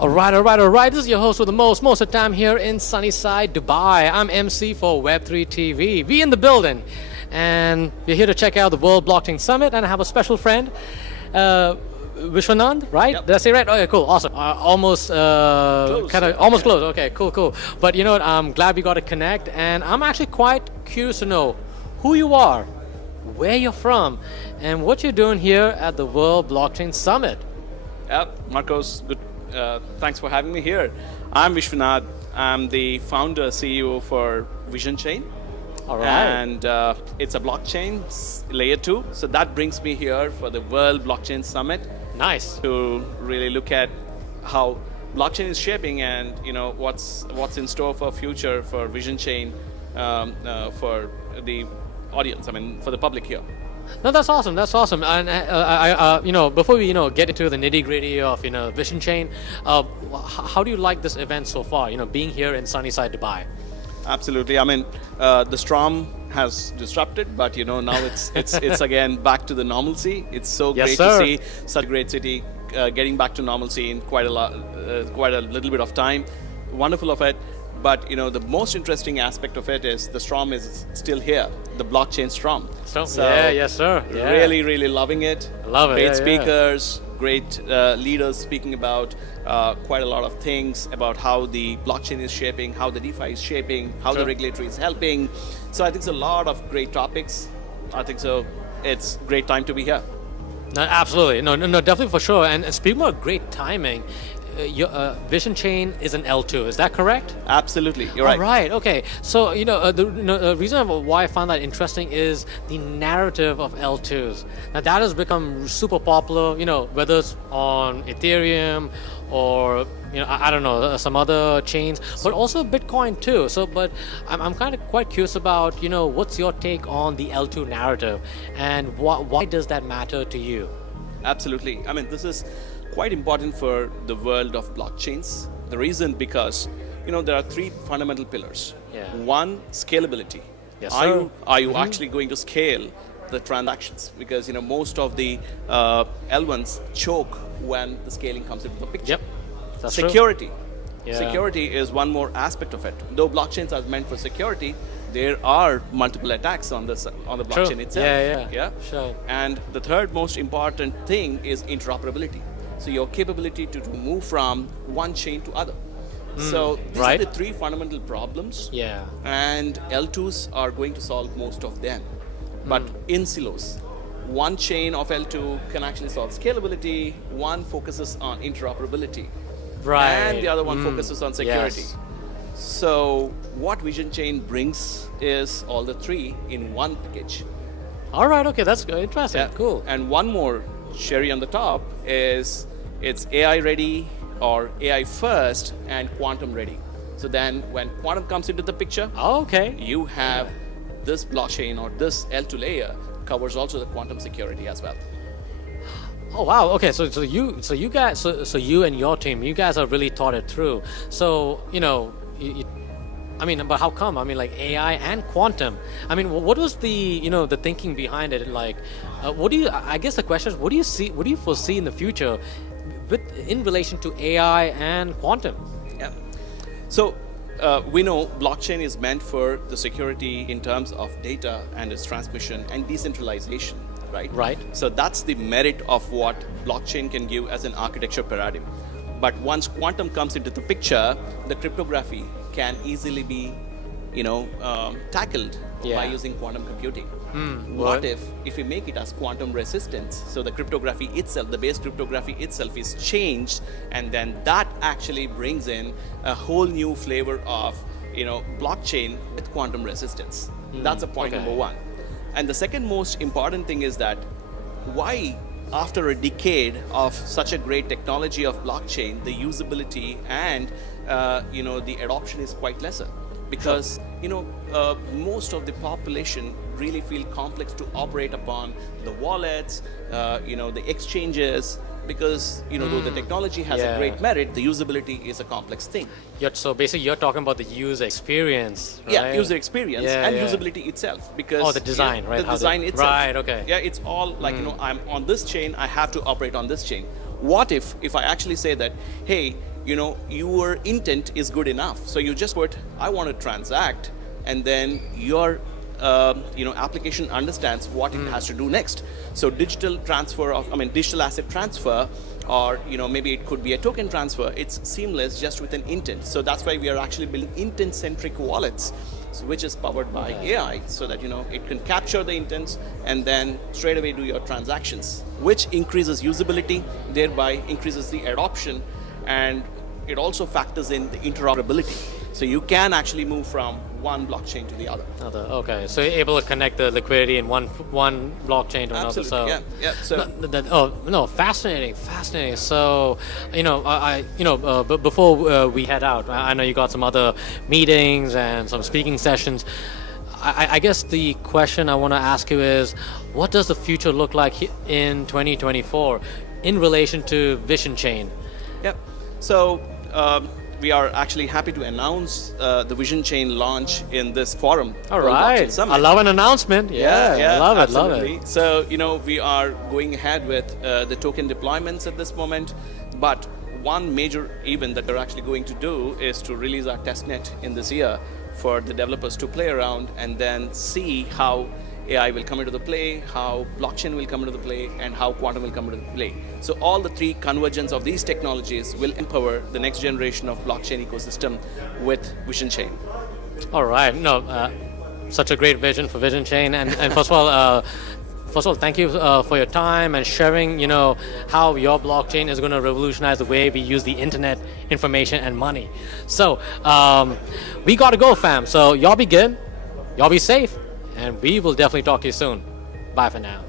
All right, all right, all right. This is your host with the most of the time here in Sunnyside, Dubai. I'm MC for Web3 TV. We in the building. And we're here to check out the World Blockchain Summit. And I have a special friend, Viswanadh, right? Yep. Did I say right? Okay, cool, awesome. Almost close. Okay, cool. But you know what? I'm glad we got to connect. And I'm actually quite curious to know who you are, where you're from, and what you're doing here at the World Blockchain Summit. Marcos, good. Thanks for having me here. I'm Viswanadh. I'm the founder, CEO for Visionchain. All right. And it's a blockchain layer 2. So that brings me here for the World Blockchain Summit. Nice. To really look at how blockchain is shaping and what's in store for future for Visionchain for the audience. I mean, for the public here. No, that's awesome. That's awesome. And before we get into the nitty gritty of Visionchain, how do you like this event so far? Being here in Sunnyside, Dubai. Absolutely. I mean, the storm has disrupted, but now it's again back to the normalcy. It's so great to see such a great city getting back to normalcy in quite a little bit of time. Wonderful of it. But the most interesting aspect of it is the storm is still here, the blockchain storm. So, yes, sir. Yeah. Really loving it. Love it. Great speakers, great leaders speaking about quite a lot of things about how the blockchain is shaping, how the DeFi is shaping, how the regulatory is helping. So I think it's a lot of great topics. I think so. It's great time to be here. No, absolutely. No, definitely for sure. And speaking about great timing, your Visionchain is an L2, is that correct? Absolutely, you're right. All right, okay. So, the reason why I found that interesting is the narrative of L2s. Now, that has become super popular, whether it's on Ethereum or, I don't know, some other chains, but also Bitcoin too. So, but I'm kind of quite curious about, what's your take on the L2 narrative and why does that matter to you? Absolutely. I mean, this is quite important for the world of blockchains. The reason because there are 3 fundamental pillars. Yeah. 1, scalability. Yes, sir. Are you actually going to scale the transactions? Because most of the L1s choke when the scaling comes into the picture. Yep. That's security. True. Yeah. Security is one more aspect of it. Though blockchains are meant for security, there are multiple attacks on the blockchain True. itself. Yeah. Sure. And the third most important thing is interoperability. So your capability to move from one chain to other. So these are the 3 fundamental problems. Yeah. And L2s are going to solve most of them. But in silos, one chain of L2 can actually solve scalability, one focuses on interoperability. Right. And the other one focuses on security. Yes. So what Visionchain brings is all the 3 in one package. All right, okay, that's good. Interesting. Yeah. Cool. And one more cherry on the top is it's AI ready or AI first and quantum ready. So then when quantum comes into the picture, you have this blockchain or this L2 layer covers also the quantum security as well. Oh wow, okay, so you guys, so you and your team, you guys have really thought it through. So, but how come? I mean, like AI and quantum. I mean, what was the the thinking behind it? Like, I guess the question is, what do you foresee in the future in relation to AI and quantum? Yeah. So we know blockchain is meant for the security in terms of data and its transmission and decentralization, right? Right. So that's the merit of what blockchain can give as an architecture paradigm. But once quantum comes into the picture, the cryptography can easily be, tackled by using quantum computing. What if we make it as quantum resistance? So the cryptography itself, the base cryptography itself is changed, and then that actually brings in a whole new flavor of, blockchain with quantum resistance. That's a point number 1. And the second most important thing is that why after a decade of such a great technology of blockchain, the usability and the adoption is quite lesser. Because most of the population really feel complex to operate upon the wallets, the exchanges, because though the technology has a great merit, the usability is a complex thing. So basically, you're talking about the user experience, right? Yeah, user experience and usability itself, because the design, right? The design itself, right? Okay. Yeah, it's all like I'm on this chain, I have to operate on this chain. What if I actually say that, hey, your intent is good enough. So you just put, I want to transact, and then your application understands what it has to do next. So digital asset transfer, or maybe it could be a token transfer, it's seamless just with an intent. So that's why we are actually building intent-centric wallets, which is powered by AI, so that it can capture the intents and then straight away do your transactions, which increases usability, thereby increases the adoption, and it also factors in the interoperability. So you can actually move from one blockchain to the other. Okay, so you're able to connect the liquidity in one blockchain to another. Absolutely, yeah. So fascinating. So before we head out, I know you got some other meetings and some speaking sessions. I guess the question I want to ask you is, what does the future look like in 2024 in relation to Visionchain? Yep. So we are actually happy to announce the Visionchain launch in this forum. All right. I love an announcement. Yeah, love it. So, we are going ahead with the token deployments at this moment, but one major event that we're actually going to do is to release our testnet in this year for the developers to play around and then see how AI will come into the play, how blockchain will come into the play, and how quantum will come into the play. So all the three convergence of these technologies will empower the next generation of blockchain ecosystem with Visionchain. All right. Such a great vision for Visionchain. And first of all, thank you for your time and sharing, how your blockchain is going to revolutionize the way we use the internet, information, and money. So we got to go, fam. So y'all be good. Y'all be safe. And we will definitely talk to you soon. Bye for now.